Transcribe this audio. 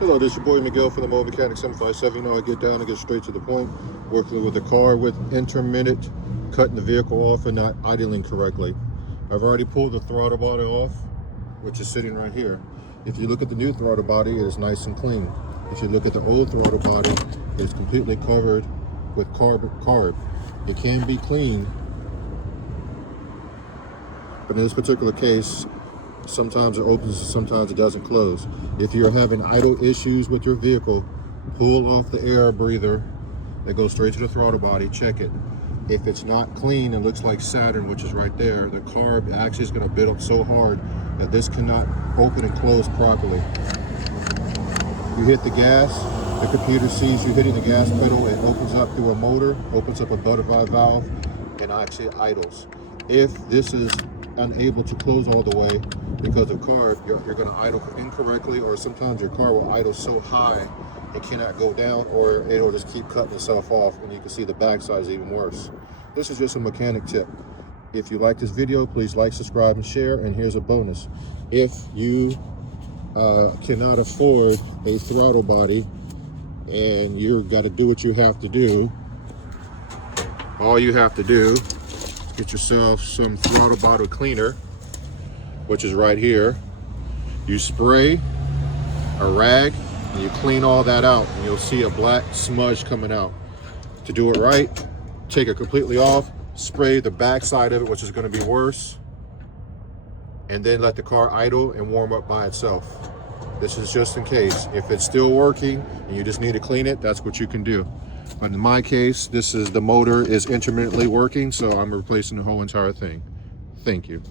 Hello, this is your boy Miguel from the Mobile Mechanic 757. You know, I get down and get straight to the point, working with the car with intermittent, cutting the vehicle off and not idling correctly. I've already pulled the throttle body off, which is sitting right here. If you look at the new throttle body, it is nice and clean. If you look at the old throttle body, it is completely covered with carb. It can be clean, but in this particular case, sometimes it opens and sometimes it doesn't close. If you're having idle issues with your vehicle, pull off the air breather that goes straight to the throttle body, check it. If it's not clean and looks like Saturn, which is right there, the carb actually is going to build up so hard that this cannot open and close properly. You hit the gas, the computer sees you hitting the gas pedal, it opens up through a motor, opens up a butterfly valve, and actually idles. If this is unable to close all the way because of carb, you're going to idle incorrectly, or sometimes your car will idle so high it cannot go down, or it'll just keep cutting itself off, and you can see the backside is even worse. This is just a mechanic tip. If you like this video, please like, subscribe, and share. And here's a bonus: if you cannot afford a throttle body and you've got to do what you have to do, all you have to do, get yourself some throttle body cleaner, which is right here. You spray a rag and you clean all that out, and you'll see a black smudge coming out. To do it right, take it completely off, spray the back side of it, which is going to be worse, and then let the car idle and warm up by itself. This is just in case. If it's still working and you just need to clean it, that's what you can do. But in my case, the motor is intermittently working, so I'm replacing the whole entire thing. Thank you.